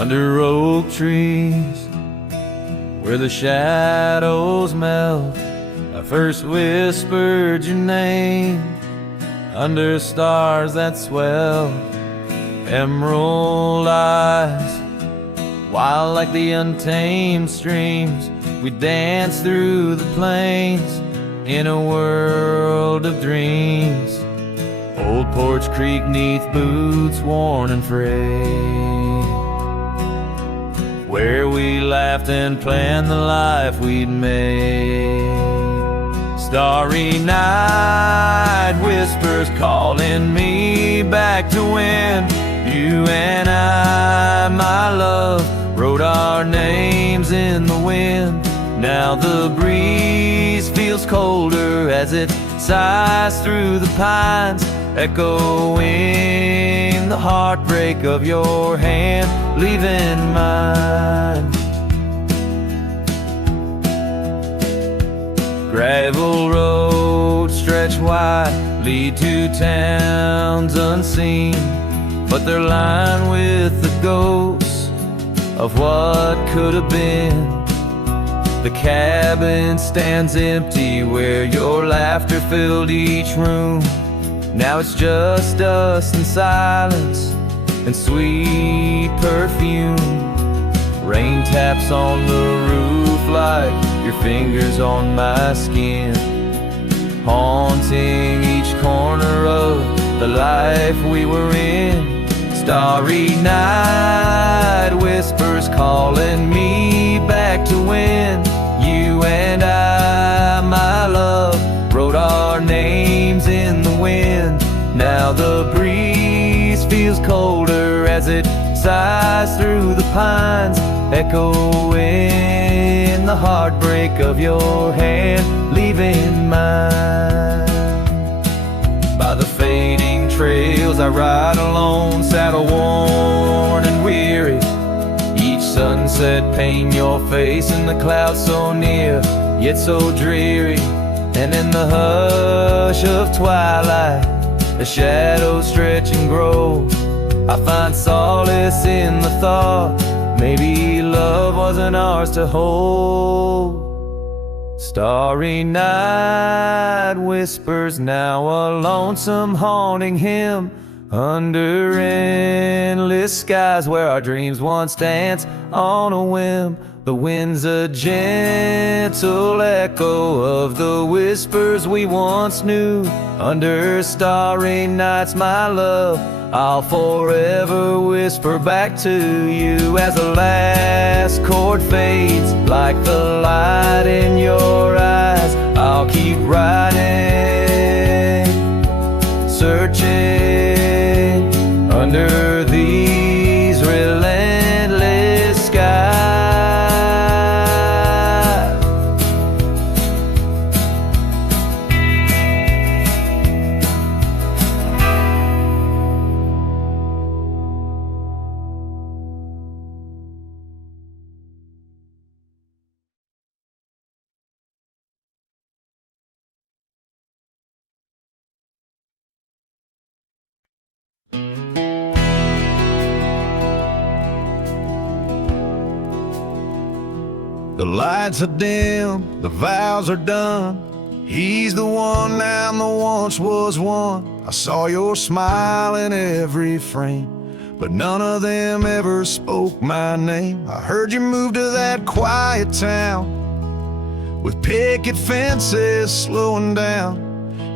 under oak trees where the shadows melt. I first whispered your name under stars that swell. Emerald eyes, wild like the untamed streams, we dance through the plains in a world of dreams. Old Porch Creek neath boots worn and frayed, where we laughed and planned the life we'd made. Starry night whispers calling me back to when you and I, my love, wrote our names in the wind. Now the breeze feels colder as it sighs through the pines, echoing the heartbreak of your hand, leaving mine. Gravel roads stretch wide, lead to towns unseen, but they're lined with the ghosts of what could have been. The cabin stands empty where your laughter filled each room. Now it's just us and silence and sweet perfume. Rain taps on the roof like your fingers on my skin, haunting each corner of the life we were in. Starry night whispers calling me back to when you and I, my love, wrote our names in the wind. Now the breeze feels colder as it sighs through the pines, echoing the heartbreak of your hand, leaving mine. By the fading trails I ride alone, saddle worn and weary. Each sunset paint your face in the clouds so near, yet so dreary. And in the hush of twilight, the shadows stretch and grow. I find solace in the thought maybe love wasn't ours to hold. Starry night whispers now a lonesome haunting hymn under endless skies where our dreams once danced on a whim. The wind's a gentle echo of the whispers we once knew. Under starry nights, my love, I'll forever whisper back to you as the last chord fades like the light in your eyes. I'll keep riding, searching under these relentless skies. The lights are dim, the vows are done. He's the one, I'm the once was one. I saw your smile in every frame, but none of them ever spoke my name. I heard you moved to that quiet town with picket fences slowing down.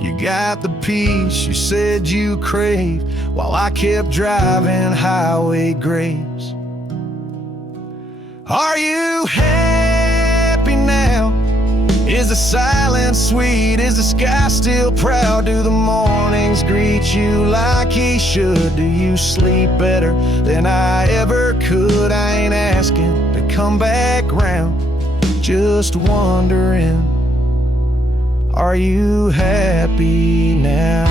You got the peace you said you craved while I kept driving highway graves. Are you happy now? Is the silence sweet? Is the sky still proud? Do the mornings greet you like he should? Do you sleep better than I ever could? I ain't asking to come back round, just wondering, are you happy now?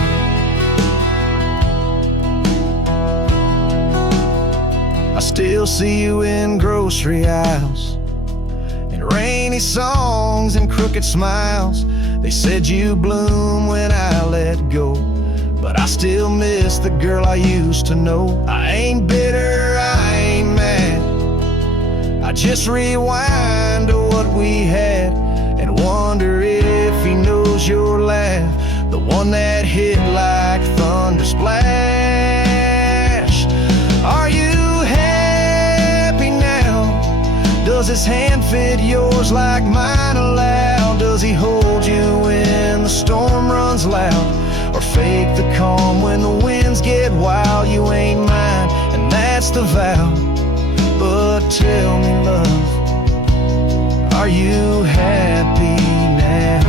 I still see you in grocery aisles, in rainy songs and crooked smiles. They said you bloom when I let go, but I still miss the girl I used to know. I ain't bitter, I ain't mad, just rewind to what we had and wonder if he knows your laugh, the one that hit like thunder splash. Are you happy now? Does his hand fit yours like mine allow? Does he hold you when the storm runs loud, or fake the calm when the winds get wild? You ain't mine, and that's the vow. But tell me, love, are you happy now?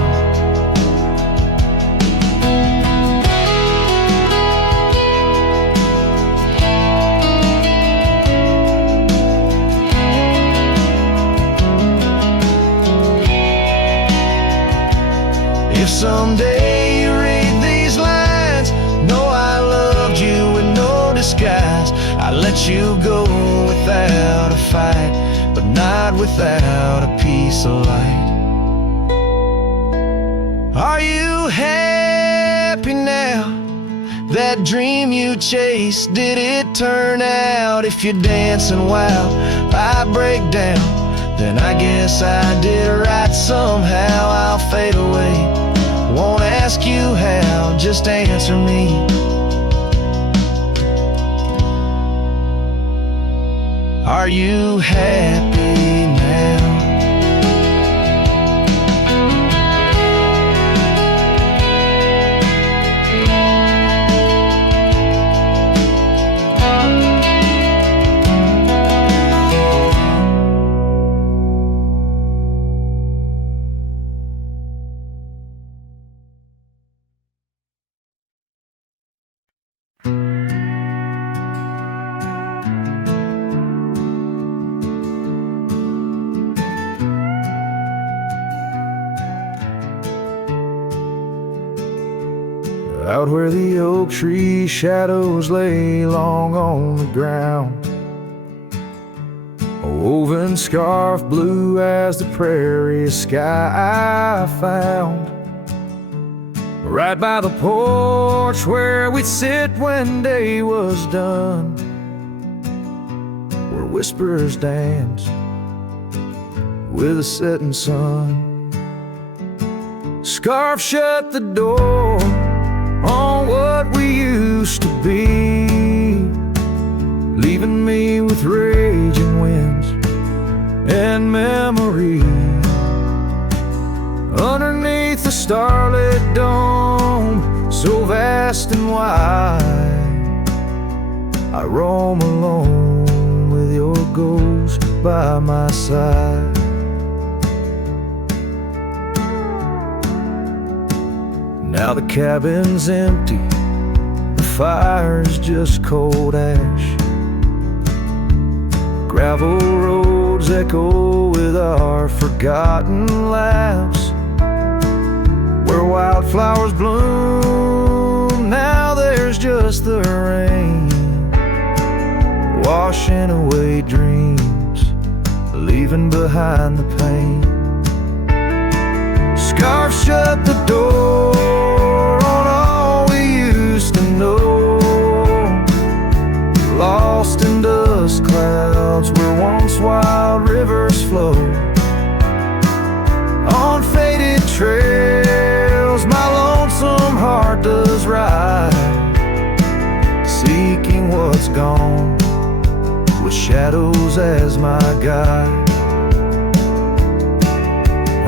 If someday you read these lines, know I loved you with no disguise. I let you go without a fight, but not without a piece of light. Are you happy now? That dream you chased, did it turn out? If you're dancing wild, I break down, then I guess I did right somehow. I'll fade away, won't ask you how, just answer me. Are you happy now? Out where the oak tree shadows lay long on the ground, a woven scarf blue as the prairie sky I found. Right by the porch where we'd sit when day was done, where whispers dance with the setting sun. Scarf shut the door on what we used to be, leaving me with raging winds and memory. Underneath the starlit dome, so vast and wide, I roam alone with your ghost by my side. Now the cabin's empty, the fire's just cold ash. Gravel roads echo with our forgotten laughs. Where wildflowers bloom, now there's just the rain, washing away dreams, leaving behind the pain. Scarf shut the door on all we used to know, lost in dust clouds where once wild rivers flow. On faded trails my lonesome heart does ride, seeking what's gone with shadows as my guide.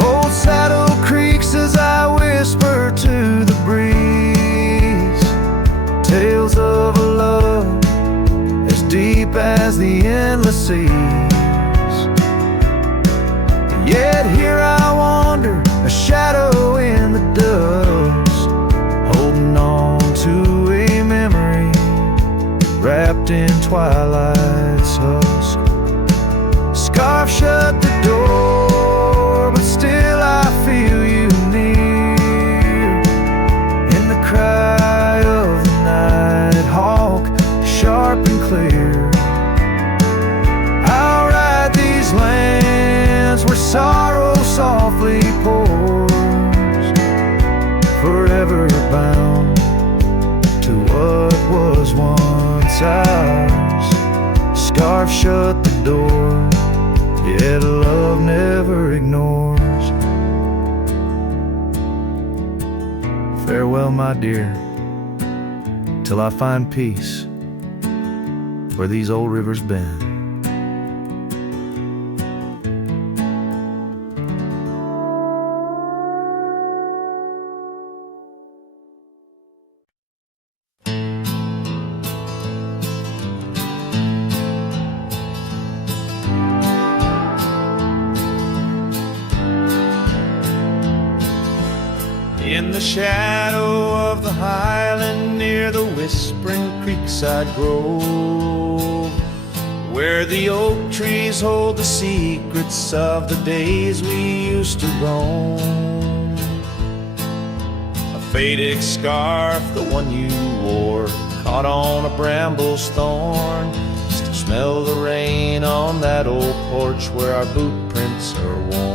Old saddle creaks as I whisper to the breeze, tales of a love as deep as the endless seas. Yet here I wander, a shadow in the dust, holding on to a memory wrapped in twilight's husk. Scarf shut the door, but still I feel you near, in the cry of the night hawk, sharp and clear. I'll ride these lands where sorrow softly pours, forever bound to what was once ours. Scarf shut the door, yet love never ignores. Farewell, my dear, till I find peace where these old rivers bend. In the shadow of the highland near the whispering creekside grove, where the oak trees hold the secrets of the days we used to roam. A faded scarf, the one you wore, caught on a bramble's thorn. Still smell the rain on that old porch where our boot prints are worn.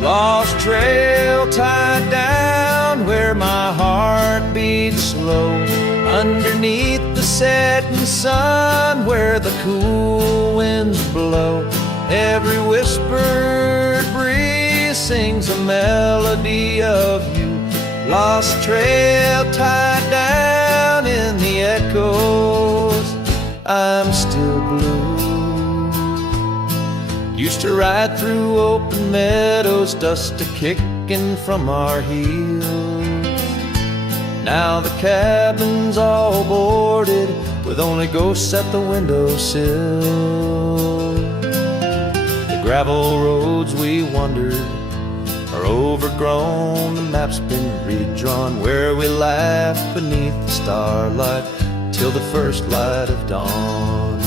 Lost trail tied down where my heart beats slow, underneath the setting sun where the cool winds blow. Every whispered breeze sings a melody of you. Lost trail tied down in the echoes, I'm still blue. Used to ride through open meadows, dust a-kicking from our heels. Now the cabin's all boarded, with only ghosts at the windowsill. The gravel roads we wandered are overgrown, the map's been redrawn, where we laughed beneath the starlight till the first light of dawn.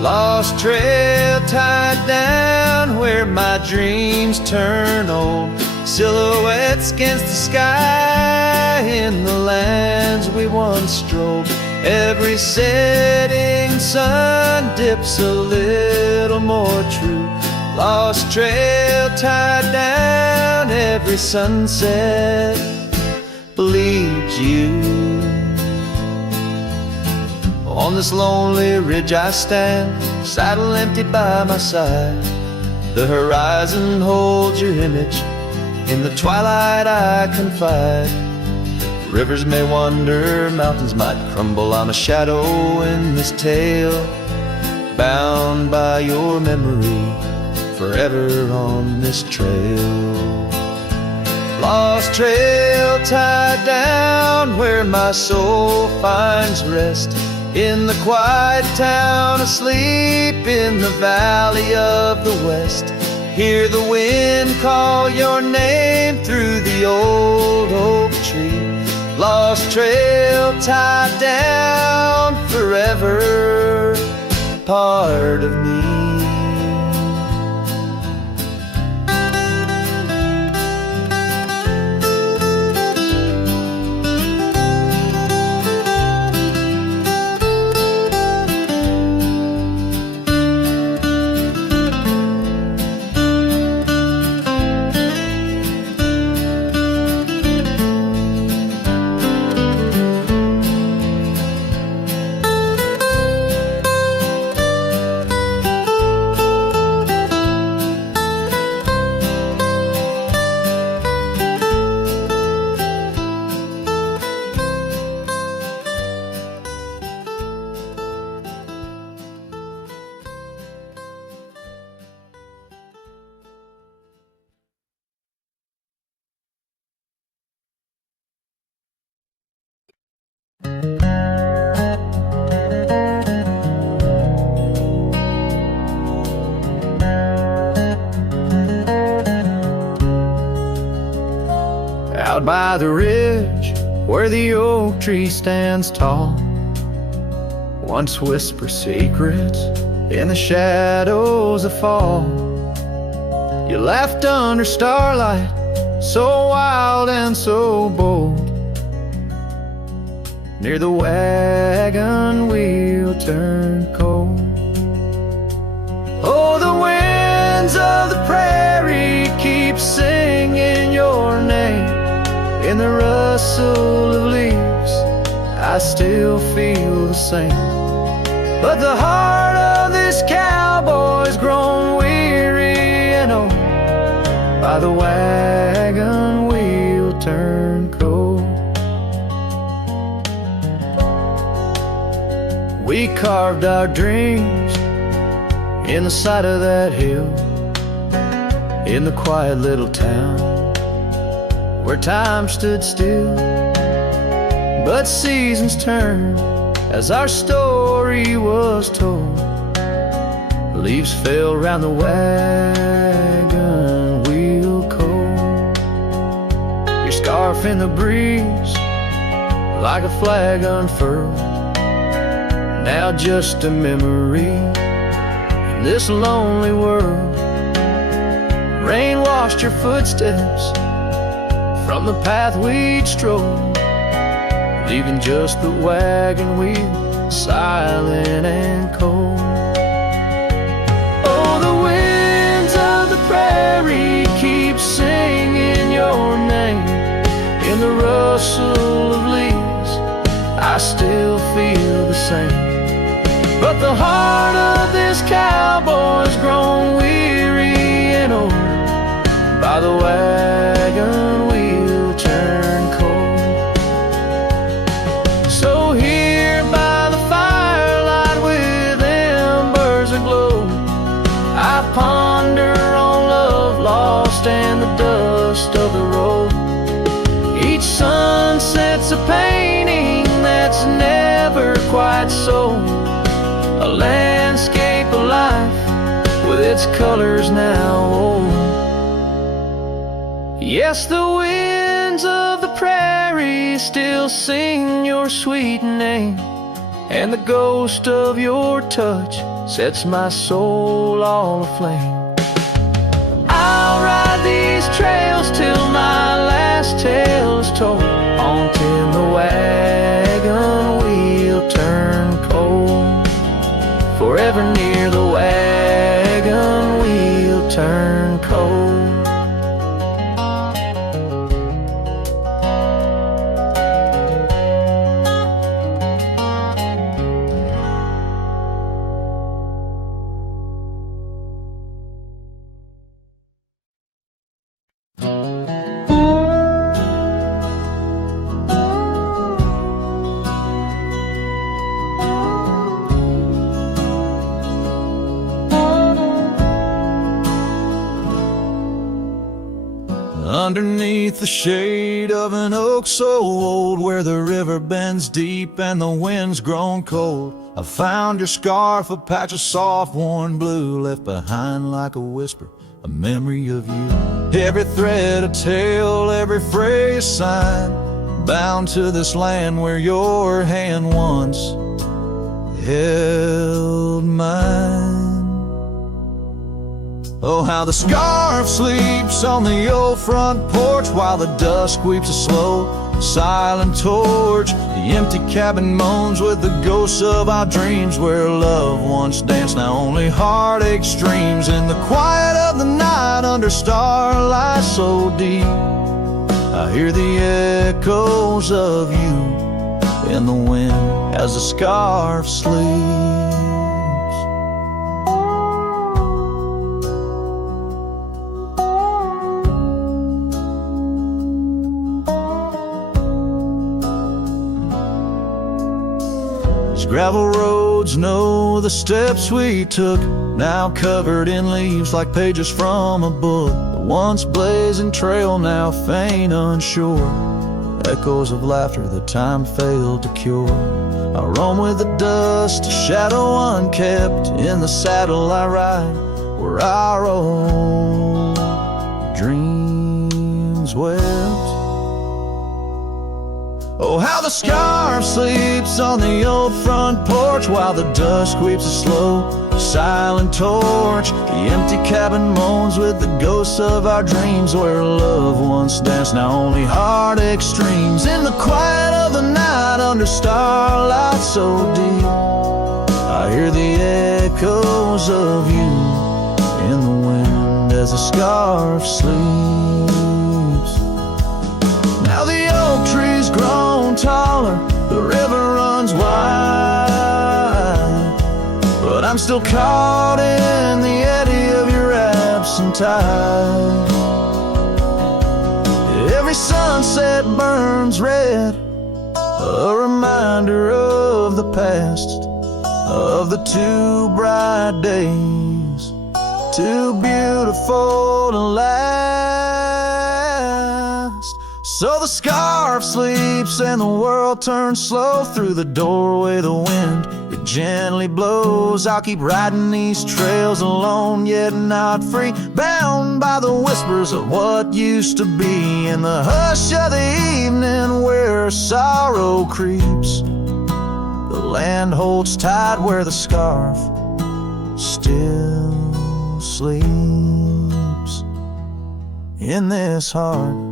Lost trail tied down where my dreams turn old, silhouettes against the sky in the lands we once strolled. Every setting sun dips a little more true. Lost trail tied down, every sunset bleeds you. On this lonely ridge I stand, saddle empty by my side. The horizon holds your image, in the twilight I confide. Rivers may wander, mountains might crumble, I'm a shadow in this tale, bound by your memory, forever on this trail. Lost trail tied down where my soul finds rest, in the quiet town asleep in the valley of the west. Hear the wind call your name through the old oak tree. Lost trail tied down, forever part of me. Out by the ridge where the oak tree stands tall, once whisper secrets in the shadows of fall. You laughed under starlight, so wild and so bold. Near the wagon wheel turned cold. Oh, the winds of the prairie keep singing your name. In the rustle of leaves, I still feel the same. But the heart of this this cowboy's grown weary and old, by the wagon wheel turned cold. We carved our dreams in the side of that hill, in the quiet little town where time stood still. But seasons turned as our story was told. Leaves fell round the wagon wheel cold. Your scarf in the breeze, like a flag unfurled, now just a memory in this lonely world. Rain washed your footsteps from the path we'd strolled, leaving just the wagon wheel silent and cold. Oh, the winds of the prairie keep singing your name. In the rustle of leaves, I still feel the same. But the heart of this cowboy's grown weary and old, by the wagon wheel turned cold. So here by the firelight with embers aglow, I ponder on love lost and the dust of the road. Each sunset's a painting that's never quite sold, a landscape of life with its colors now old. Yes, the winds of the prairie still sing your sweet name, and the ghost of your touch sets my soul all aflame. I'll ride these trails till my last tale is told, haunting the wagon wheel turned cold. Forever near the wagon wheel turned cold. Underneath the shade of an oak so old, where the river bends deep and the wind's grown cold, I found your scarf, a patch of soft worn blue, left behind like a whisper, a memory of you. Every thread a tale, every phrase a sign, bound to this land where your hand once held mine. Oh, how the scarf sleeps on the old front porch, while the dusk weeps a slow, silent torch. The empty cabin moans with the ghosts of our dreams, where love once danced, now only heartache streams. In the quiet of the night, under starlight so deep, I hear the echoes of you in the wind as the scarf sleeps. Gravel roads know the steps we took, now covered in leaves like pages from a book. The once blazing trail now faint unsure, echoes of laughter that time failed to cure. I roam with the dust, a shadow unkept, in the saddle I ride, where our old dreams wept. Oh, how the scarf sleeps on the old front porch, while the dusk weeps a slow, silent torch. The empty cabin moans with the ghosts of our dreams, where love once danced, now only heartache streams. In the quiet of the night, under starlight so deep, I hear the echoes of you in the wind as the scarf sleeps. Now the oak tree's grown taller, the river runs wide, but I'm still caught in the eddy of your absent tide. Every sunset burns red, a reminder of the past, of the too bright days, too beautiful to last. So the scarf sleeps and the world turns slow. Through the doorway the wind, it gently blows. I'll keep riding these trails alone, yet not free, bound by the whispers of what used to be. In the hush of the evening where sorrow creeps, the land holds tight where the scarf still sleeps. In this heart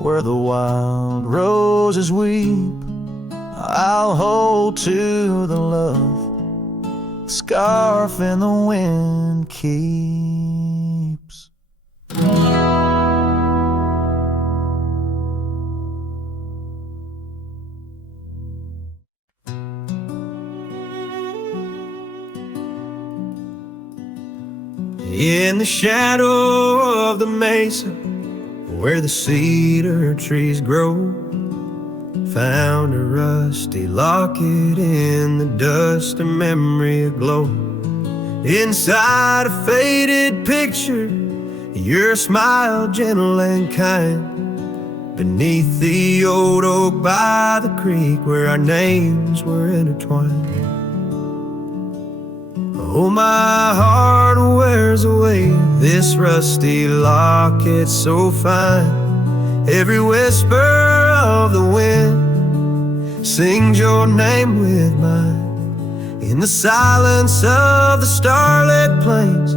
where the wild roses weep, I'll hold to the love the scarf in the wind keeps. In the shadow of the mesa where the cedar trees grow, found a rusty locket in the dust, a memory aglow. Inside a faded picture, your smile gentle and kind. Beneath the old oak by the creek where our names were intertwined. Oh, my heart wears away this rusty locket so fine. Every whisper of the wind sings your name with mine. In the silence of the starlit plains,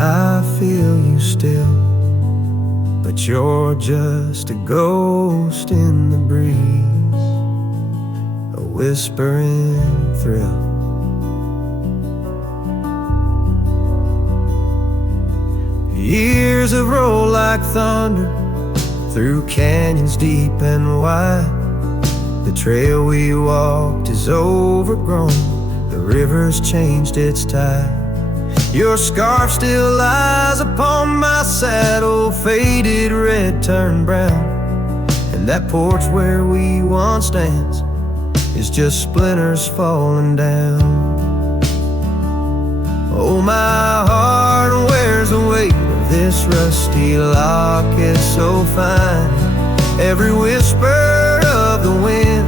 I feel you still, but you're just a ghost in the breeze, a whispering thrill. Years have rolled like thunder through canyons deep and wide. The trail we walked is overgrown, the river's changed its tide. Your scarf still lies upon my saddle, faded red turned brown. And that porch where we once danced is just splinters falling down. Oh, my heart wears the weight of this rusty locket so fine. Every whisper of the wind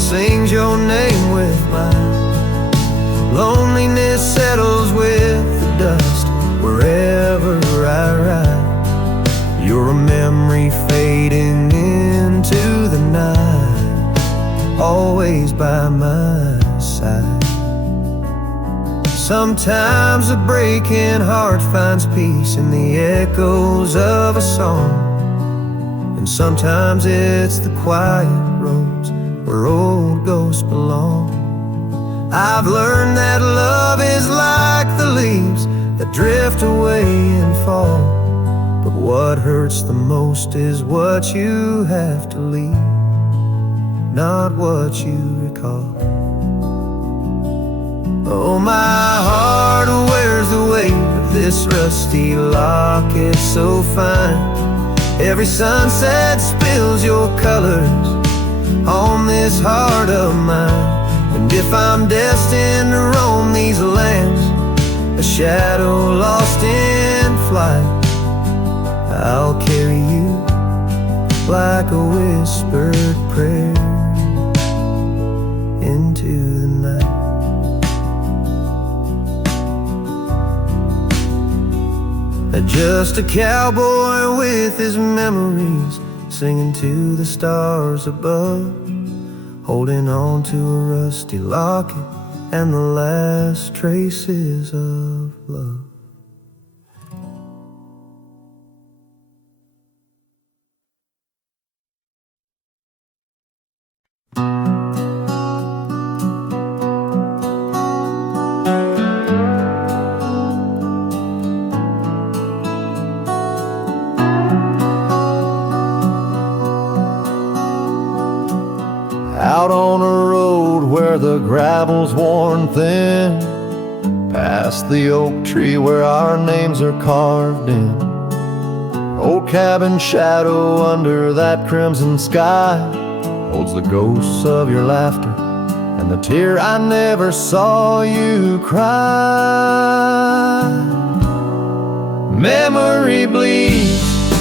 sings your name with mine. Loneliness settles with the dust wherever I ride. You're a memory fading into the night, always by my side. Sometimes a breaking heart finds peace in the echoes of a song, and sometimes it's the quiet roads where old ghosts belong. I've learned that love is like the leaves that drift away and fall, but what hurts the most is what you have to leave, not what you recall. Oh, my heart wears the weight of this rusty locket so fine. Every sunset spills your colors on this heart of mine. And if I'm destined to roam these lands, a shadow lost in flight, I'll carry you like a whispered prayer into the night. Just a cowboy with his memories, singing to the stars above, holding on to a rusty locket and the last traces of love. Out on a road where the gravel's worn thin, Past the oak tree where our names are carved in, old cabin shadow under that crimson sky holds the ghosts of your laughter and the tear I never saw you cry. Memory bleeds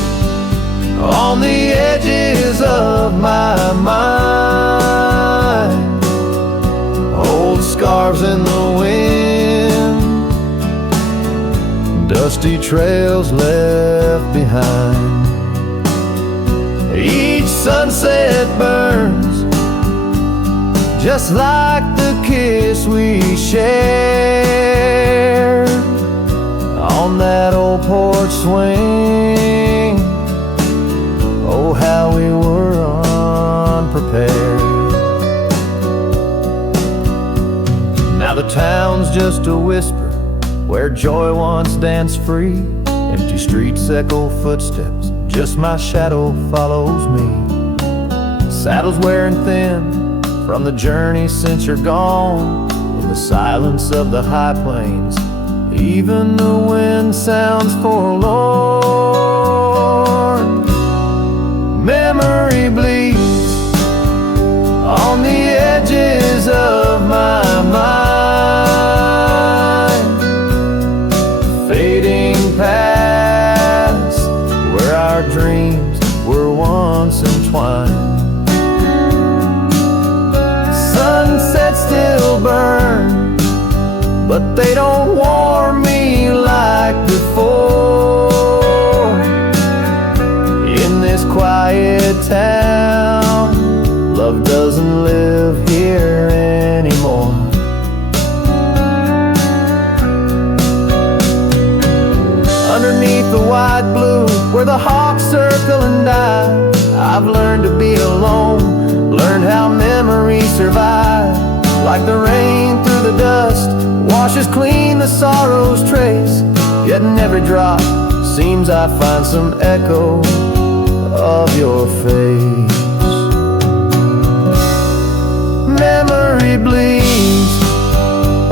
on the edges of my mind, old scarves in the wind, dusty trails left behind. Each sunset burns just like the kiss we shared on that old porch swing. Oh, how we were unprepared. Now the town's just a whisper where joy once danced free. Empty streets echo footsteps, just my shadow follows me. Saddles wearing thin from the journey since you're gone. In the silence of the high plains, even the wind sounds forlorn. Memory bleeds on the edges of my mind, fading past where our dreams were once entwined. Sunsets still burn, but they don't warm me like before. In this quiet town, love doesn't live here anymore. Underneath the wide blue, where the hawks circle and die, I've learned to be alone, learned how memories survive. Like the rain through the dust, washes clean the sorrow's trace. Yet in every drop, seems I find some echo of your face. Memory bleeds,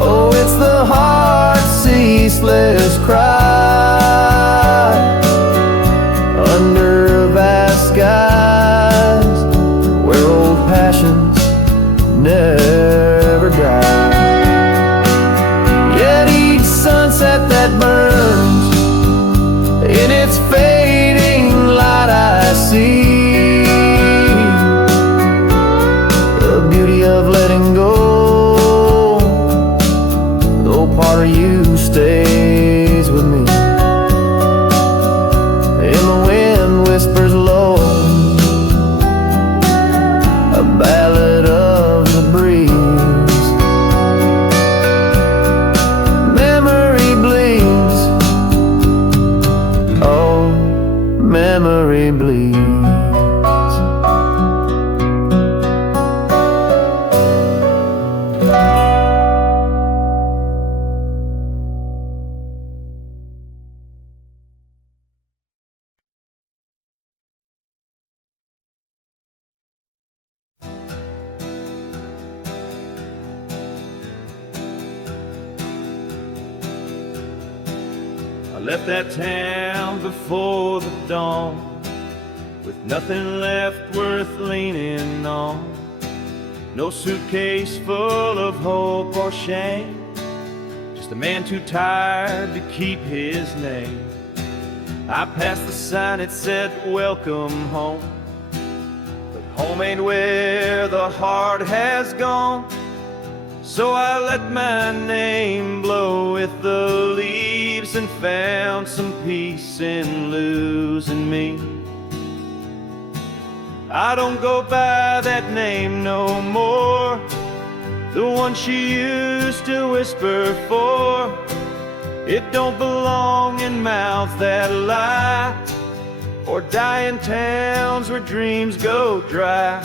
oh, it's the heart's ceaseless cry under vast skies where old passions never die. Yet each sunset that burns, in its fading light I see the beauty of letting go, though part of you stays with me. And the wind whispers low a ballad of the breeze. Memory bleeds, oh, memory bleeds. I left that town before the dawn, with nothing left worth leaning on. No suitcase full of hope or shame, just a man too tired to keep his name. I passed the sign, it said, welcome home, but home ain't where the heart has gone. So I let my name blow with the leaves and found some peace in losing me. I don't go by that name no more, the one she used to whisper for. It don't belong in mouths that lie, or die in towns where dreams go dry.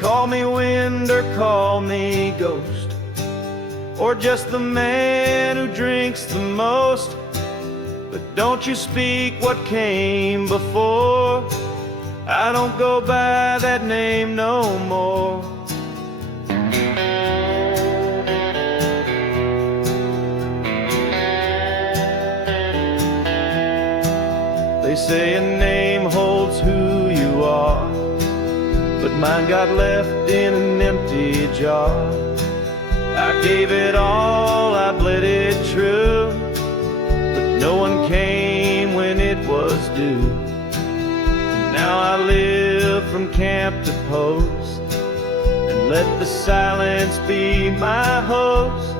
Call me wind or call me ghost, or just the man who drinks the most. But don't you speak what came before. I don't go by that name no more. say a name holds who you are, but mine got left in an empty jar. I gave it all, I bled it true, but no one came when it was due. Now I live from camp to post, and let the silence be my host.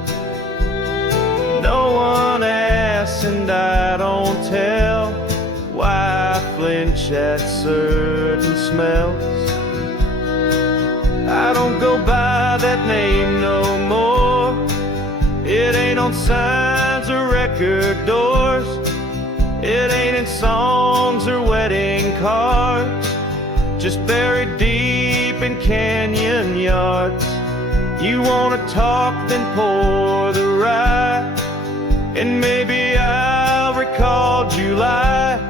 No one asks and I don't tell why I flinch at certain smells. I don't go by that name no more. It ain't on signs or record doors. It ain't in songs or wedding cards, just buried deep in canyon yards. You wanna talk, then pour the rye, and maybe I'll recall July.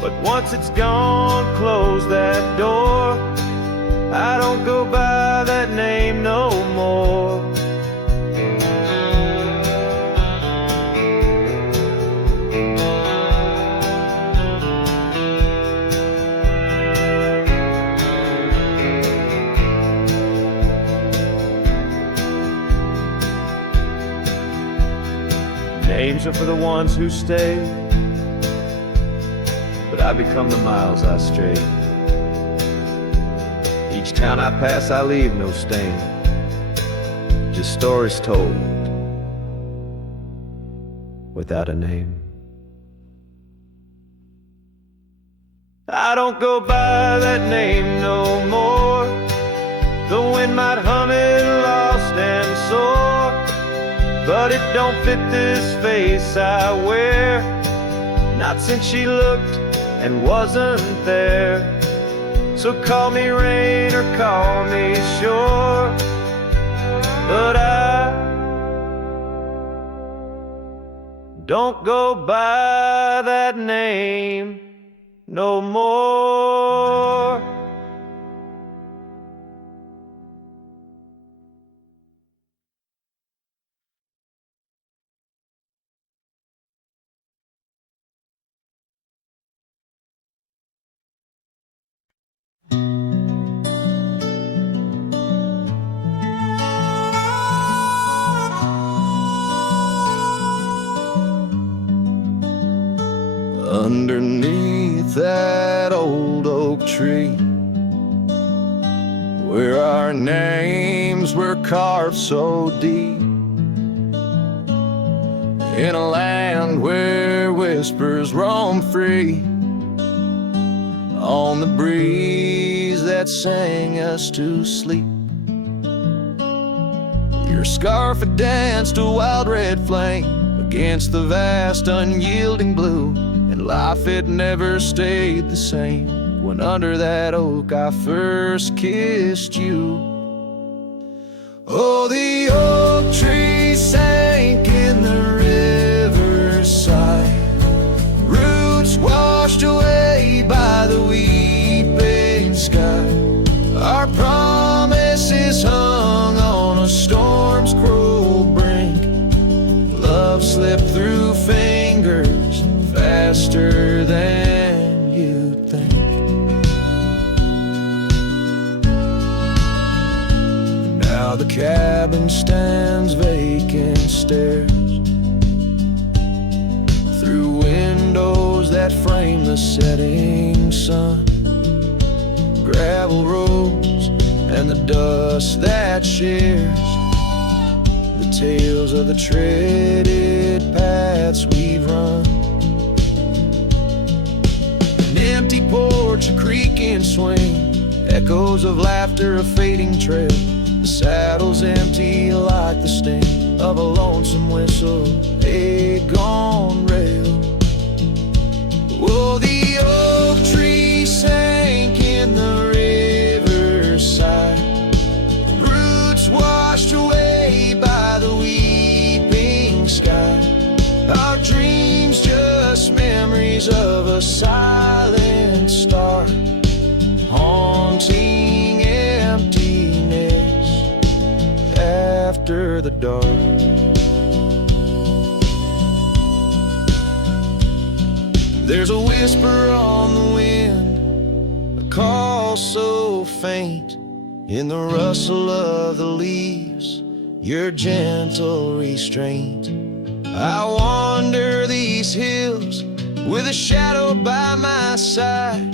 But once it's gone, close that door. I don't go by that name no more. Names are for the ones who stay, but I become the miles I stray. Each town I pass, I leave no stain, just stories told without a name. I don't go by that name no more. The wind might hum it lost and sore, but it don't fit this face I wear. Not since she looked and wasn't there. So call me rain or call me shore, but I don't go by that name no more. Underneath that old oak tree, where our names were carved so deep, in a land where whispers roam free, on the breeze that sang us to sleep. Your scarf had danced a wild red flame against the vast unyielding blue, and life had never stayed the same when under that oak I first kissed you. Oh, the oak tree sank in the riverside, roots washed away by the weeping sky. Our promises hung on a storm's cruel brink. Love slipped through fingers faster than you'd think. Now the cabin stands vacant, stares through windows that frame the setting sun, gravel roads and the dust that shares the tales of the treaded paths we've run. Empty porch, a creaking swing, echoes of laughter, a fading trail. The saddle's empty like the sting of a lonesome whistle, a gone rail. Oh, the oak tree sank in the riverside, roots washed away by the weeping sky. Our dreams just memories of a silent star, haunting emptiness after the dark. There's a whisper on the wind, a call so faint, in the rustle of the leaves, your gentle restraint. I wander these hills with a shadow by my side,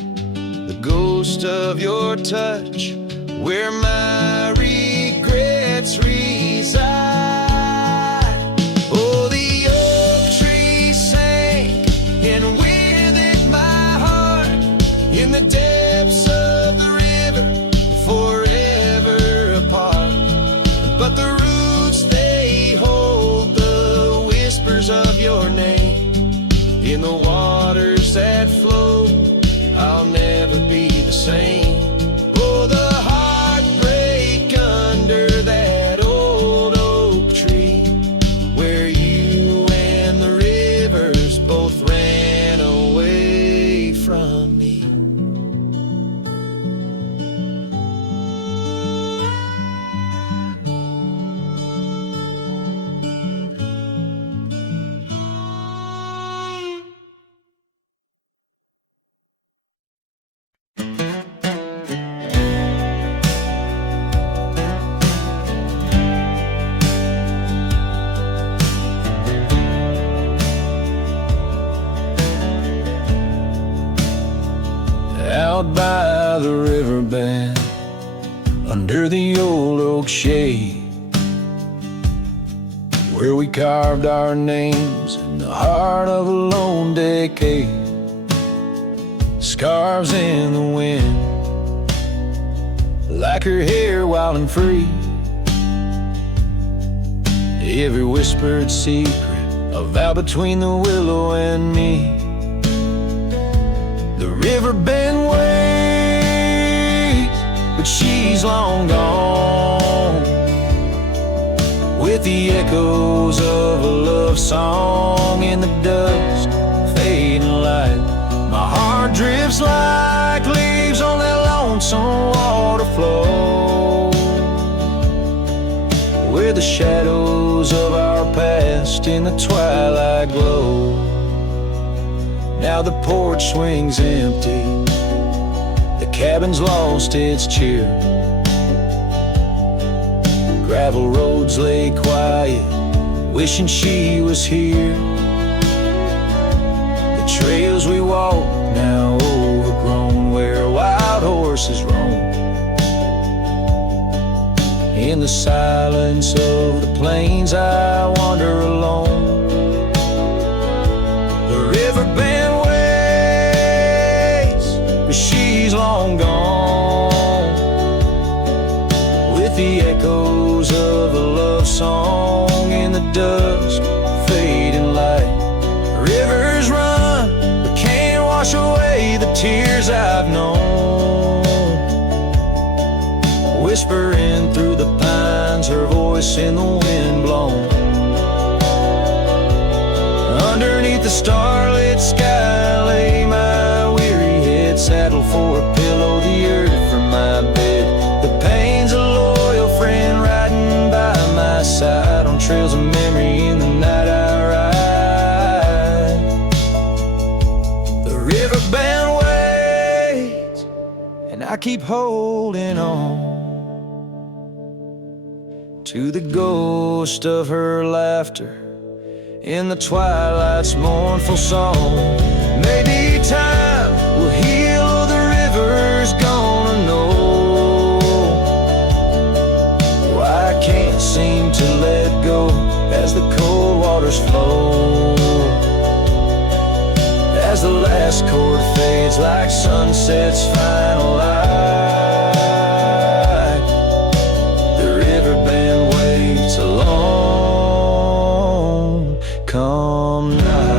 the ghost of your touch, where my regrets reside. Oh, the oak tree sank, and with it my heart, in the depths of the river, forever apart. But the roots, they hold the whispers of your name, in the waters that flow, I'll never be the same. Oh, the heartbreak under that old oak tree, where you and the rivers both ran away from me. Out by the riverbed, under the old oak shade, where we carved our names in the heart of a lone decade. Scarves in the wind, like her hair wild and free. Every whispered secret, a vow between the willow and me. The river bend waits, but she's long gone, with the echoes of a love song in the dust, fading light. My heart drifts like leaves on that lonesome water flow, where the shadows of our past in the twilight glow. Now the porch swings empty, the cabin's lost its cheer. Gravel roads lay quiet, wishing she was here. The trails we walk now overgrown, where wild horses roam. In the silence of the plains I wander alone. The river bend waits, but she's long gone, with the echoes of a love song in the dusk, fading light. Rivers run, but can't wash away the tears I've known. Whispering through the pines, her voice in the wind blown. Underneath the starlit sky lay my weary head, saddled for a pillow, the earth for my bed. The pain's a loyal friend riding by my side, on trails of memory in the night I ride. The riverbend waits, and I keep holding on to the ghost of her laughter in the twilight's mournful song. Maybe time will heal, the river's gonna know why I can't seem to let go as the cold waters flow. As the last chord fades like sunset's final light, the riverbend waits alone come night.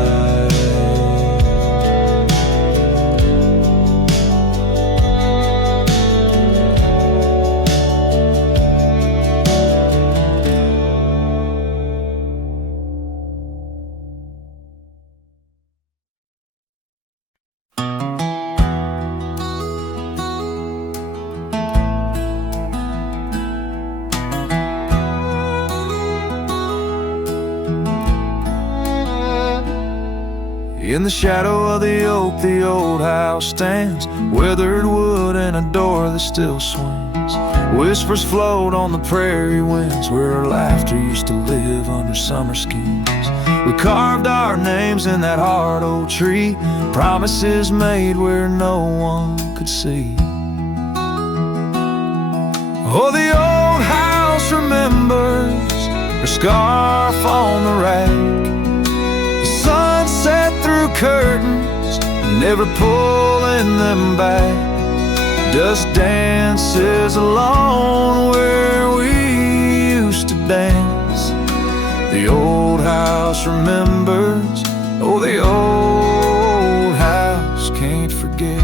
In the shadow of the oak, the old house stands, weathered wood and a door that still swings. Whispers float on the prairie winds, where our laughter used to live under summer skins. We carved our names in that hard old tree, promises made where no one could see. Oh, the old house remembers her scarf on the rack, sunset through curtains, never pulling them back. Dust dances alone where we used to dance. The old house remembers, oh, the old house can't forget.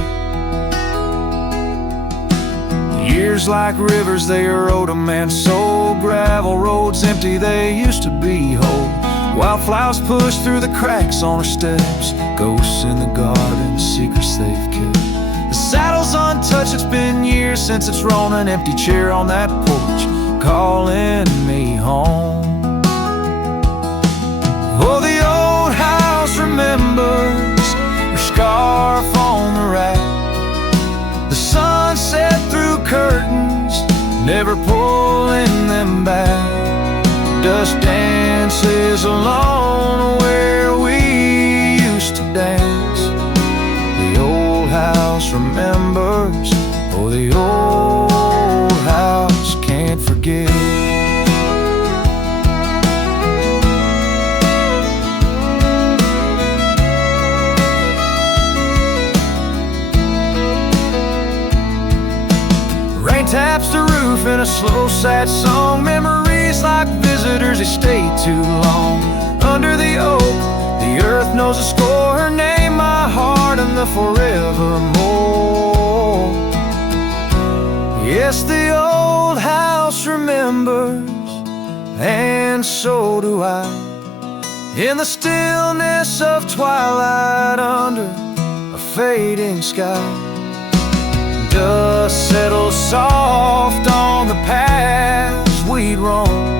Years like rivers, they erode a man's soul. Gravel roads empty, they used to be whole. Wildflowers push through the cracks on her steps, ghosts in the garden, secrets they've kept. The saddle's untouched, it's been years since it's rolled, an empty chair on that porch, calling me home. Oh, the old house remembers her scarf on the rack, the sunset through curtains, never pulling them back. Dust dances alone where we used to dance. The old house remembers, oh, the old house can't forget. Rain taps the roof in a slow, sad song. Memories like visitors, they stay too long. Under the oak, the earth knows a score. Her name, my heart, and the forevermore. Yes, the old house remembers, and so do I. In the stillness of twilight, under a fading sky, dust settles soft on the paths we'd roam.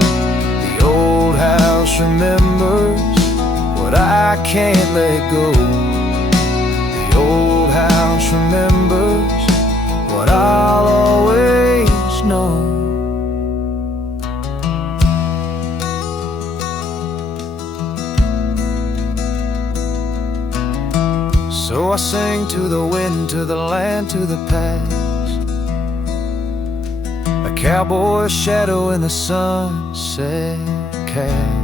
The old house remembers what I can't let go. The old house remembers what I'll always know. So I sing to the wind, to the land, to the past. A cowboy's shadow in the sunset cast.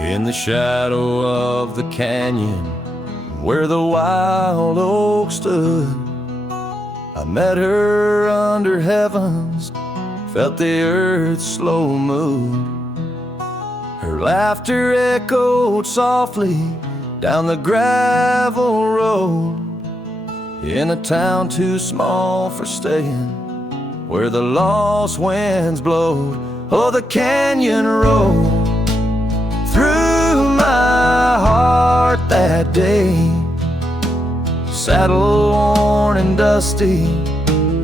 In the shadow of the canyon where the wild oak stood, I met her under heavens, felt the earth's slow move. Her laughter echoed softly down the gravel road, in a town too small for staying, where the lost winds blowed. Oh, the canyon rolled through my heart that day, saddle worn and dusty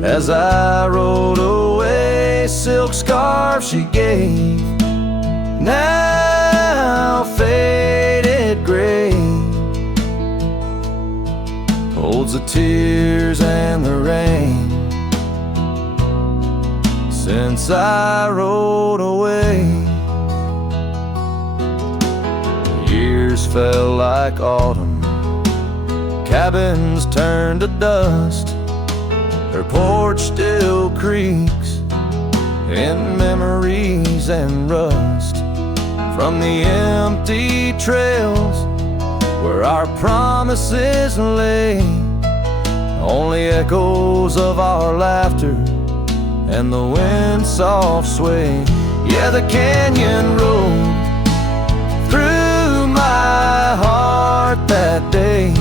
as I rode away. Silk scarf she gave, now faded gray, holds the tears and the rain since I rode away. Years fell like autumn, cabins turned to dust. Her porch still creaks in memories and rust from the empty trails where our promises lay. Only echoes of our laughter and the wind's soft sway. Yeah, the canyon rolled through my heart that day,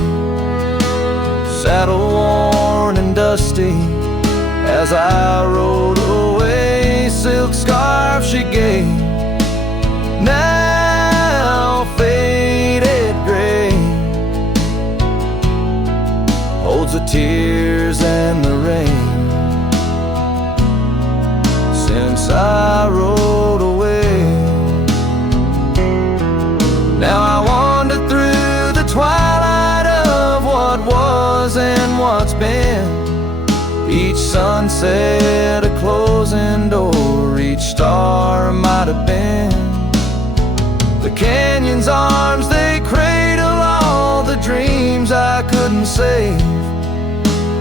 saddle worn and dusty as I rode away. Silk scarf she gave, now faded gray, sunset, a closing door, each star might have been the canyon's arms. They cradle all the dreams I couldn't save,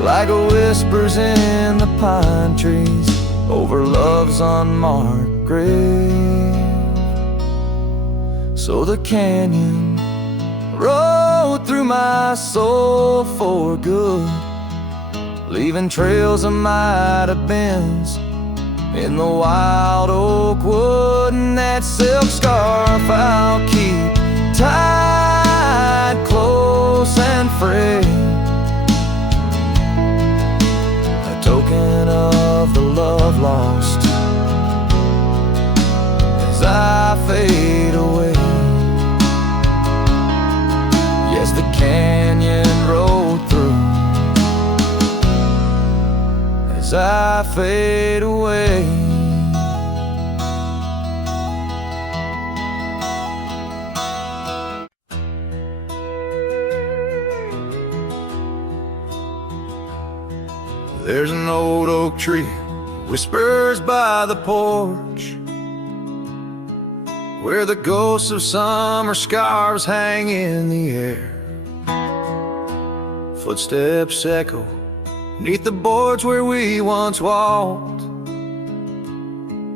like whispers in the pine trees over love's unmarked grave. So the canyon rode through my soul for good, leaving trails of might have beens in the wild oak wood. And that silk scarf I'll keep tied close and frayed, a token of the love lost as I fade away. Yes, the canyon rode through as I fade away. There's an old oak tree, whispers by the porch, where the ghosts of summer scarves hang in the air. Footsteps echo neath the boards where we once walked.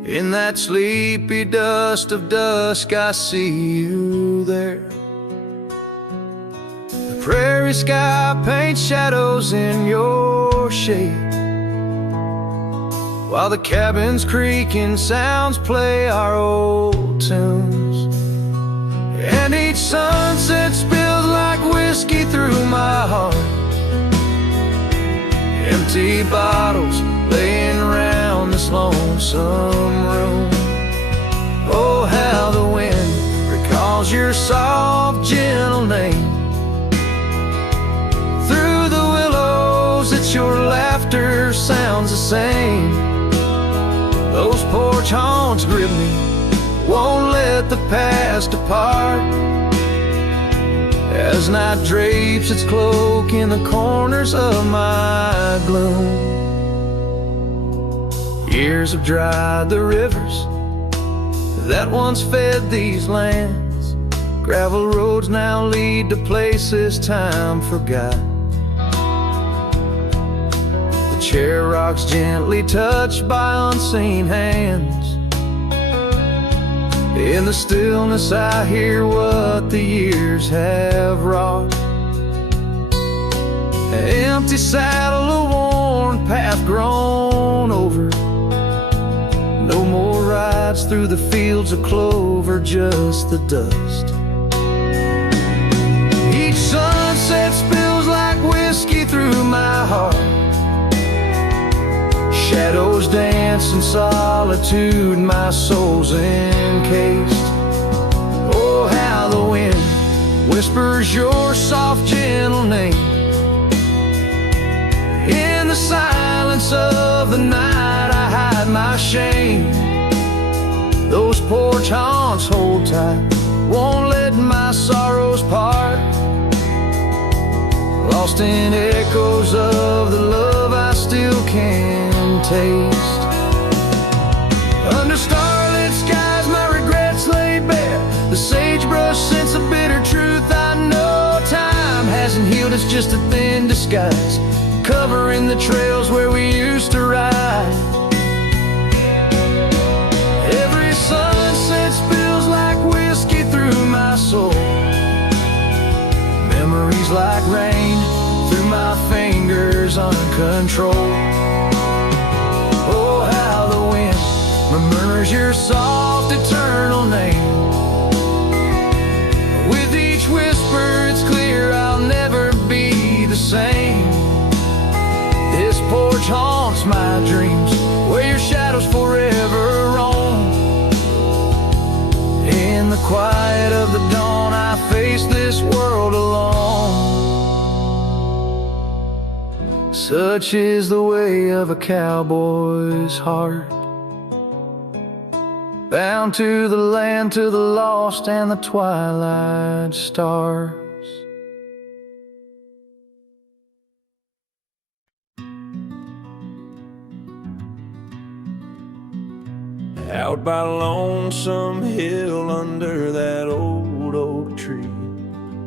In that sleepy dust of dusk, I see you there. The prairie sky paints shadows in your shape, while the cabin's creaking sounds play our old tunes. And each sunset spills like whiskey through my heart, empty bottles laying around this lonesome room. Oh, how the wind recalls your soft, gentle name. Through the willows, it's your laughter sounds the same. Those porch haunts grip me, won't let the past depart, as night drapes its cloak in the corners of my gloom. Years have dried the rivers that once fed these lands. Gravel roads now lead to places time forgot. The chair rocks gently touched by unseen hands. In the stillness I hear what the years have wrought. An empty saddle, a worn path grown over. No more rides through the fields of clover, just the dust. Each sunset spills like whiskey through my heart. Shadows dance in solitude, my soul's encased. Oh, how the wind whispers your soft, gentle name. In the silence of the night I hide my shame. Those porch haunts hold tight, won't let my sorrows part. Lost in echoes of the love I still can taste. Under starlit skies my regrets lay bare, the sagebrush scents a bitter truth I know. Time hasn't healed, it's just a thin disguise, covering the trails where we used to ride. Every sunset spills like whiskey through my soul. Memories like rain through my fingers uncontrolled. Oh, how the wind murmurs your soft eternal name. With each whisper it's clear I'll never be the same. This porch haunts my dreams, where your shadows forever roam. In the quiet of the dawn I face this world alone. Such is the way of a cowboy's heart, bound to the land, to the lost and the twilight stars. Out by Lonesome Hill under that old oak tree,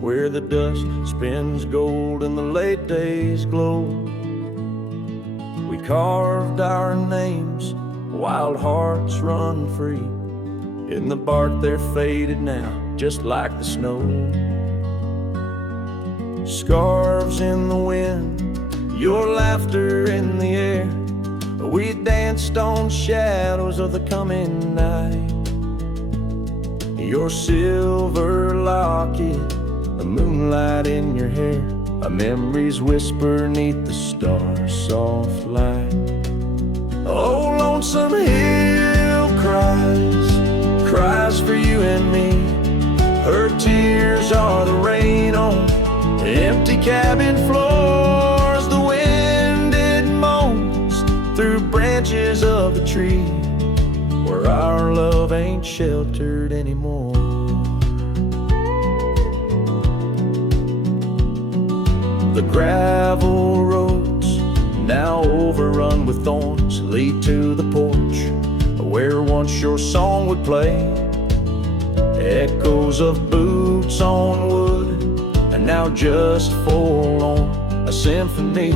where the dust spins gold and the late days glow, we carved our names, wild hearts run free. In the bark they're faded now, just like the snow. Scarves in the wind, your laughter in the air, we danced on shadows of the coming night. Your silver locket, the moonlight in your hair, a memory's whisper 'neath the stars' soft light. Oh, Lonesome Hill cries for you and me. Her tears are the rain on empty cabin floors. The wind, it moans through branches of the tree, where our love ain't sheltered anymore. The gravel roads, now overrun with thorns, lead to the porch where once your song would play. Echoes of boots on wood, and now just forlorn, a symphony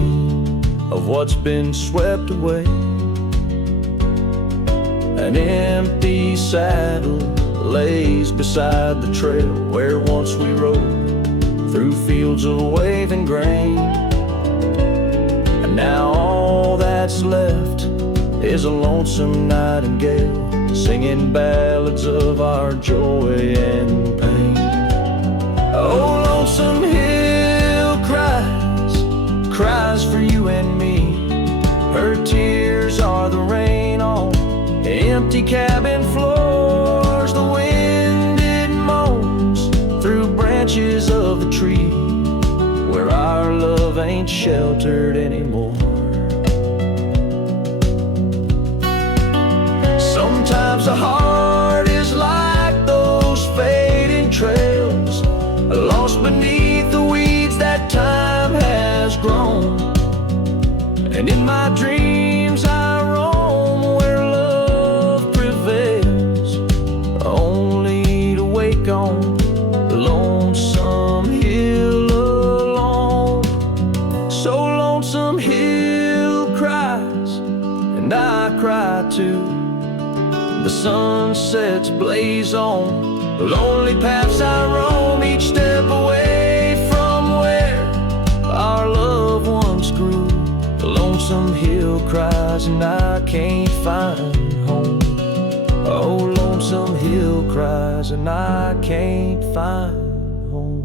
of what's been swept away. An empty saddle lays beside the trail where once we rode through fields of waving grain. And now all that's left is a lonesome nightingale singing ballads of our joy and pain. Oh, Lonesome Hill cries for you and me. Her tears are the rain on empty cabin floors. The wind, it moans through branches of the tree, where our love ain't sheltered anymore. Sometimes the heart is like those fading trails, lost beneath the weeds that time has grown. And in my dreams I roam where love prevails, only to wake on Lonesome Hill alone. So Lonesome Hill cries, and I cry too. The sunsets blaze on the lonely paths I roam, each step away from where our love once grew. The Lonesome Hill cries and I can't find home. Oh, Lonesome Hill cries and I can't find home.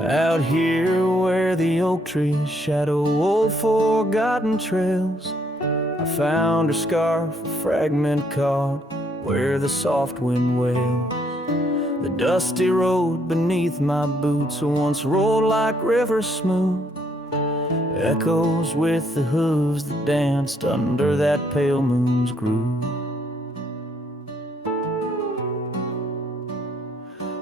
Out here where the oak trees shadow old forgotten trails, I found her scarf, a fragment caught where the soft wind wails. The dusty road beneath my boots once rolled like rivers smooth, echoes with the hooves that danced under that pale moon's groove.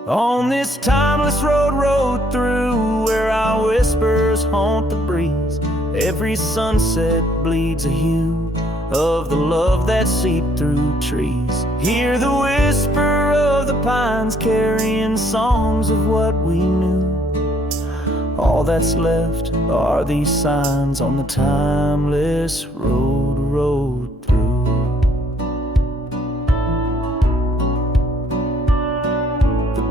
On this timeless road rode through, where our whispers haunt the breeze, every sunset bleeds a hue of the love that seeped through trees. Hear the whisper of the pines carrying songs of what we knew. All that's left are these signs on the timeless road rode through.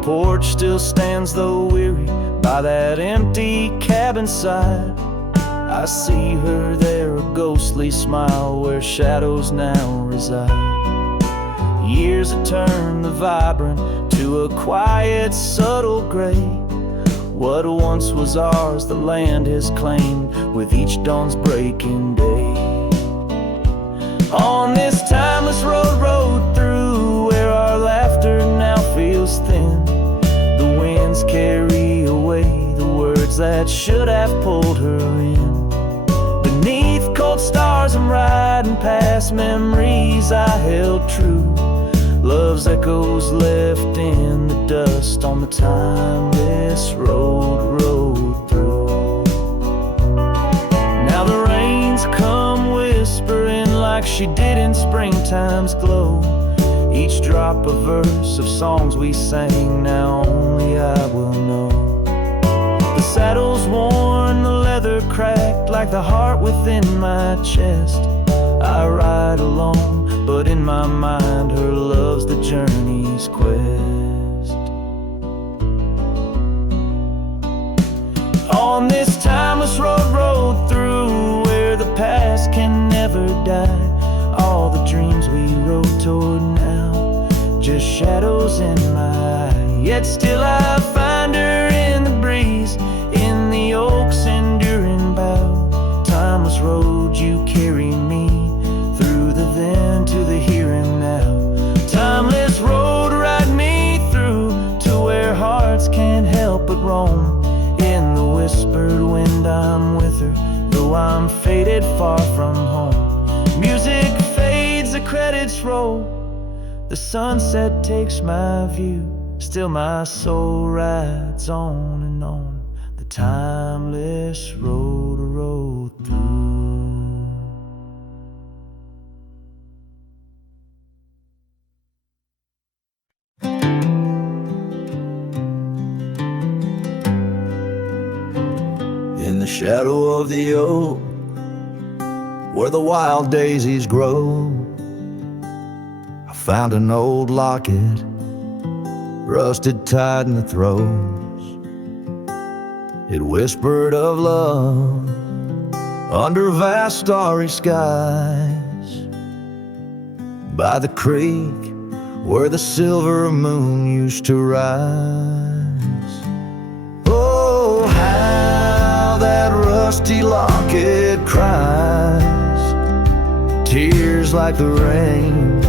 Porch still stands though weary by that empty cabin side. I see her there, a ghostly smile where shadows now reside. Years have turned the vibrant to a quiet, subtle gray. What once was ours, the land has claimed with each dawn's breaking day. On this timeless road rode through, where our laughter now feels arms that should have pulled her in. Beneath cold stars I'm riding past memories I held true. Love's echoes left in the dust on the timeless road rode through. Now the rains come whispering like she did in springtime's glow. Each drop a verse of songs we sang, now only I will know. The saddle's worn, the leather cracked like the heart within my chest. I ride alone, but in my mind her love's the journey's quest. On this timeless road rode through, where the past can never die. All the dreams we rode toward now, just shadows in my eye. Yet still I find her in the breeze, in the oak's enduring bough. Timeless road, you carry me through the then to the here and now. Timeless road, ride me through to where hearts can't help but roam. In the whispered wind I'm with her, though I'm faded far from home. Music fades, the credits roll, the sunset takes my view. Still my soul rides on and on, the timeless road rode through. In the shadow of the oak, where the wild daisies grow, I found an old locket, rusted tied in the throes. It whispered of love under vast starry skies, by the creek where the silver moon used to rise. Oh, how that rusty locket cries, tears like the rain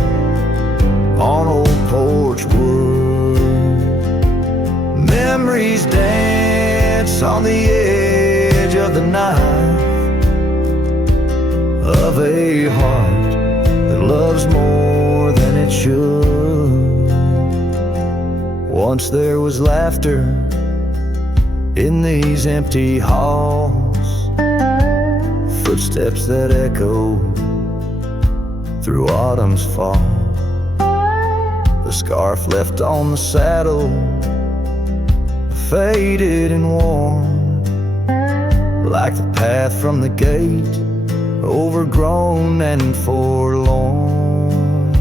on old porch wood. Memories dance on the edge of the knife of a heart that loves more than it should. Once there was laughter in these empty halls, footsteps that echo through autumn's fall. The scarf left on the saddle, faded and worn, like the path from the gate, overgrown and forlorn.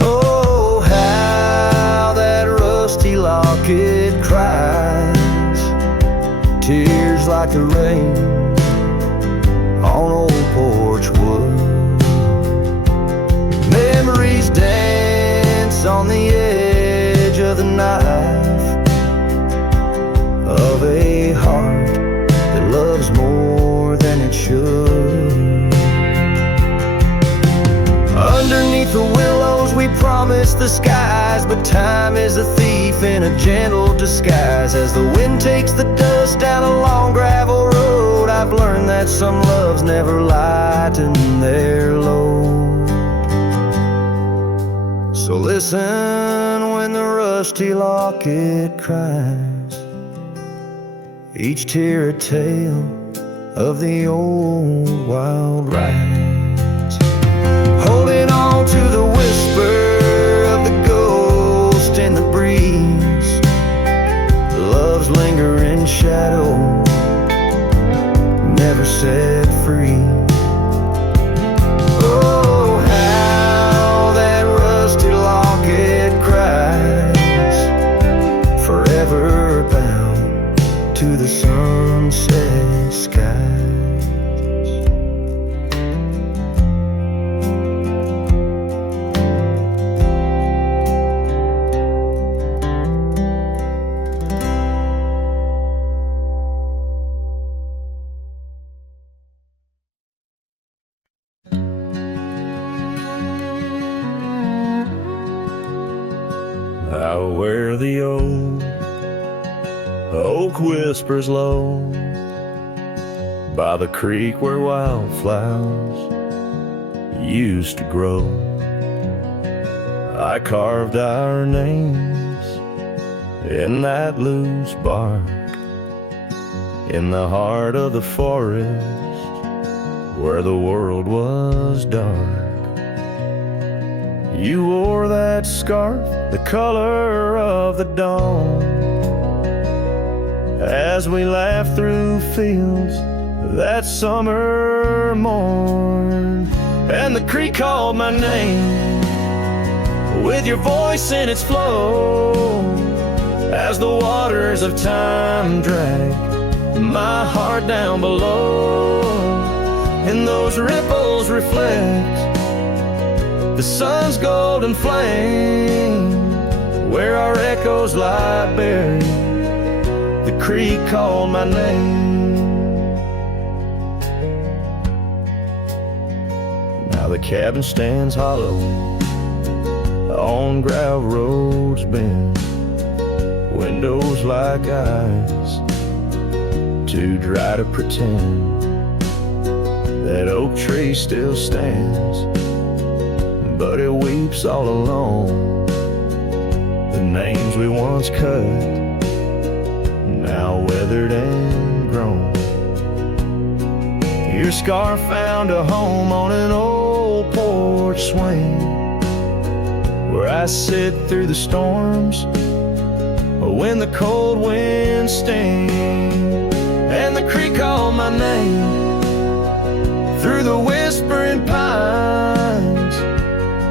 Oh, how that rusty locket cries, tears like the rain on old porch wood. Memories dance on the edge of the knife of a heart that loves more than it should. Underneath the willows we promised the skies, but time is a thief in a gentle disguise. As the wind takes the dust down a long gravel road, I've learned that some loves never lighten their load. So listen when the rusty locket cries, each tear a tale of the old wild rides. Holding on to the whisper of the ghost in the breeze, love's lingering shadow never set free. Oh, how that rusty locket cries, forever bound to the sunset skies. Out where the old Oak whispers low by the creek where wildflowers used to grow. I carved our names in that loose bark in the heart of the forest where the world was dark. You wore that scarf, the color of the dawn, as we laughed through fields that summer morn. And the creek called my name with your voice in its flow, as the waters of time dragged my heart down below. And those ripples reflect the sun's golden flame, where our echoes lie buried. The creek called my name. Now the cabin stands hollow on gravel roads bend, windows like eyes too dry to pretend. That oak tree still stands, but it weeps all alone. The names we once cut, now weathered and grown. Your scarf found a home on an old porch swing, where I sit through the storms when the cold winds sting. And the creek called my name through the whispering pines,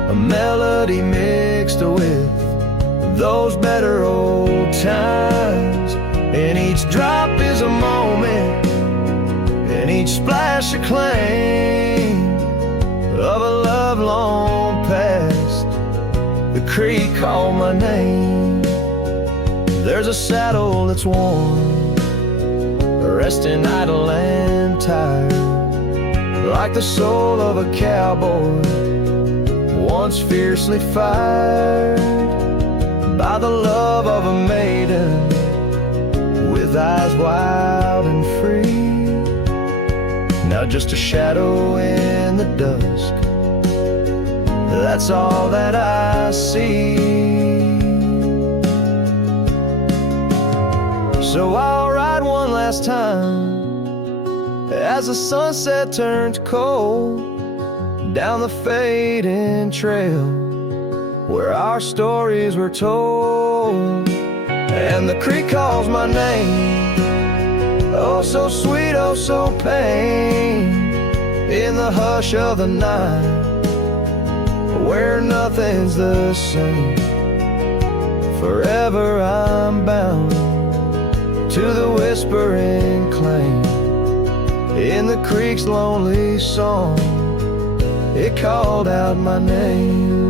a melody mixed with those better old times. And each drop is a moment, and each splash a claim of a love long past. The creek called my name. There's a saddle that's worn, resting idle and tired, like the soul of a cowboy once fiercely fired by the love of a maiden with eyes wild and free. Now just a shadow in the dusk, that's all that I see. So I'll ride one last time as the sunset turns cold down the fading trail where our stories were told. And the creek calls my name, oh so sweet, oh so pain, in the hush of the night where nothing's the same. Forever I'm bound to the whispering claim in the creek's lonely song. It called out my name.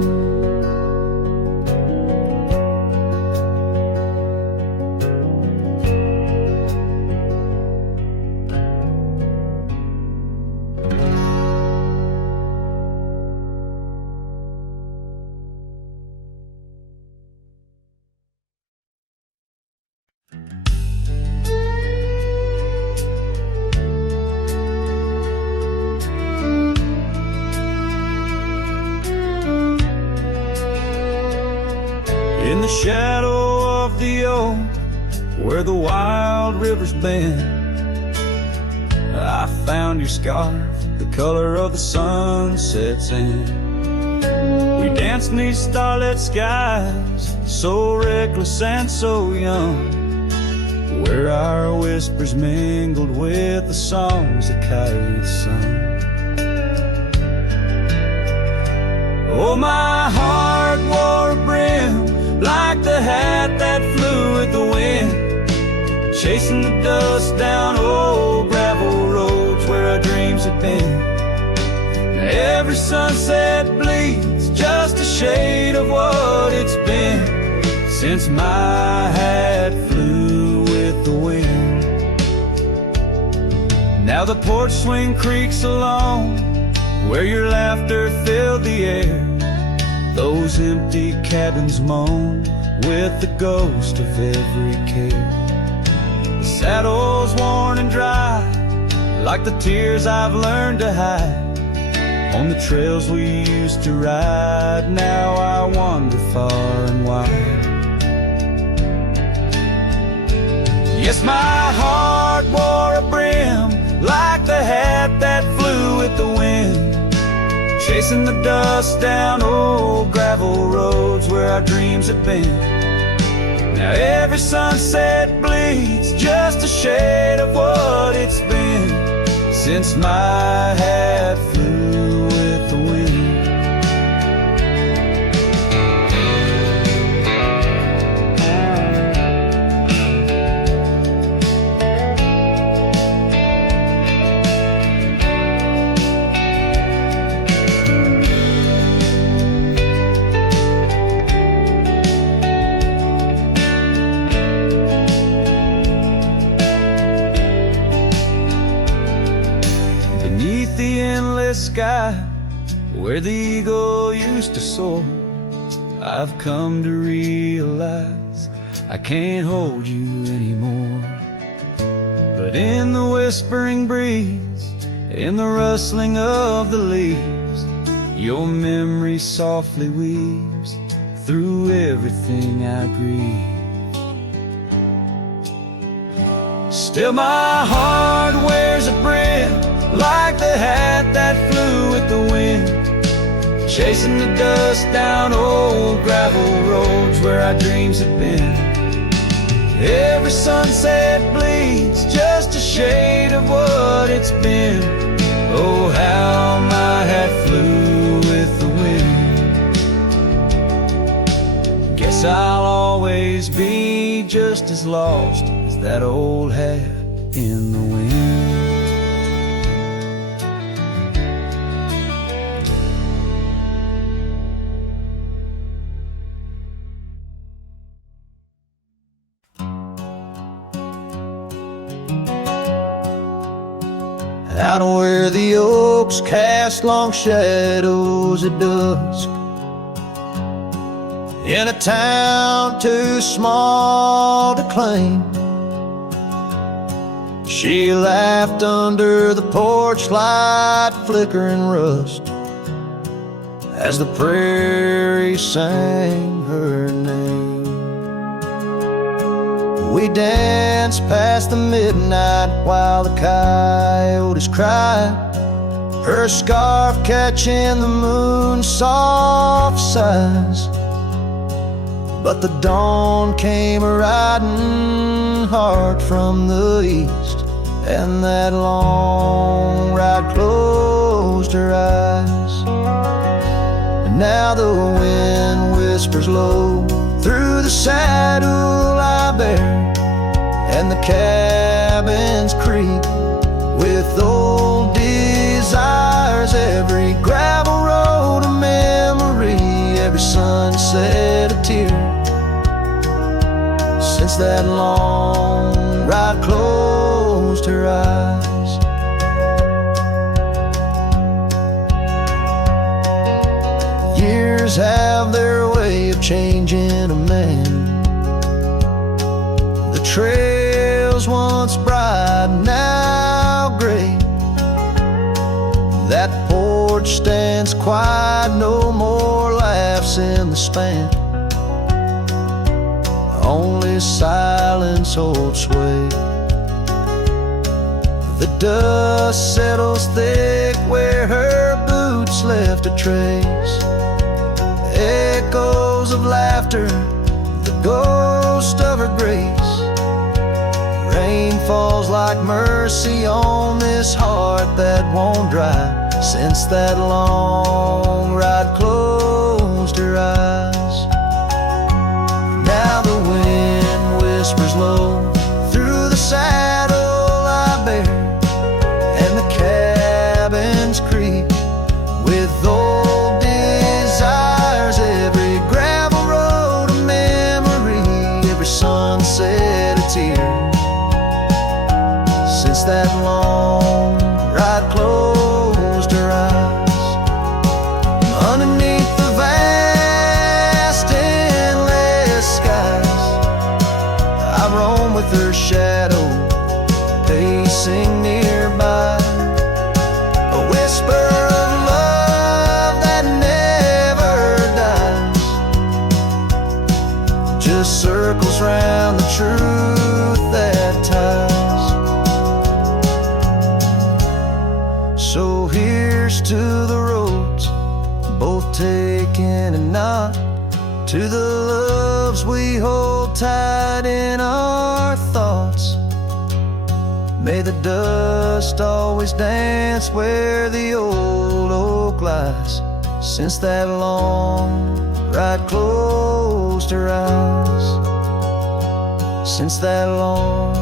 In the shadow of the oak, where the wild rivers bend, I found your scarf, the color of the sunset's end. We danced 'neath starlit skies, so reckless and so young, where our whispers mingled with the songs that kites sung. Oh, my heart wore a brim like the hat that flew with the wind, chasing the dust down old gravel roads where our dreams had been. Now every sunset bleeds just a shade of what it's been since my hat flew with the wind. Now the porch swing creaks along where your laughter filled the air. Those empty cabins moan with the ghost of every care. saddle's worn and dry, like the tears I've learned to hide. On the trails we used to ride, now I wander far and wide. Yes, my heart wore a brim, like the hat that flew with the wind, chasing the dust down old gravel roads where our dreams had been. Now every sunset bleeds just a shade of what it's been since my hat flew with the wind. The endless sky where the eagle used to soar, I've come to realize I can't hold you anymore. But in the whispering breeze, in the rustling of the leaves, your memory softly weaves through everything I breathe. Still my heart wears a brim, like the hat that flew with the wind, chasing the dust down old gravel roads where our dreams had been. Every sunset bleeds just a shade of what it's been. Oh, how my hat flew with the wind. Guess I'll always be just as lost as that old hat in the wind. Out where the oaks cast long shadows at dusk, in a town too small to claim, she laughed under the porch light flickering rust as the prairie sang her name. We danced past the midnight while the coyotes cried, her scarf catching the moon's soft sighs. But the dawn came riding hard from the east, and that long ride closed her eyes. And now the wind whispers low through the saddle I bear, and the cabins creak with old desires. Every gravel road a memory, every sunset a tear, since that long ride closed her eyes. Years have their way of changing a man. The trails once bright, now gray. That porch stands quiet, no more laughs in the span. Only silence holds sway. The dust settles thick where her boots left a trace. Echoes of laughter, the ghost of her grace. Rain falls like mercy on this heart that won't dry, since that long ride closed her eyes. Now the wind whispers low through the saddle I bear, and the cabins creak with old desires. Every gravel road a memory, every sunset a tear, since that long ride closed her eyes. Underneath the vast endless skies, I roam with her shadow Cheers to the roads, both taken and not, to the loves we hold tight in our thoughts. May the dust always dance where the old oak lies, since that long ride closed her eyes. Since that long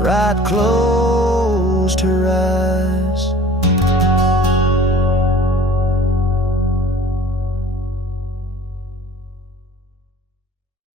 ride closed her eyes.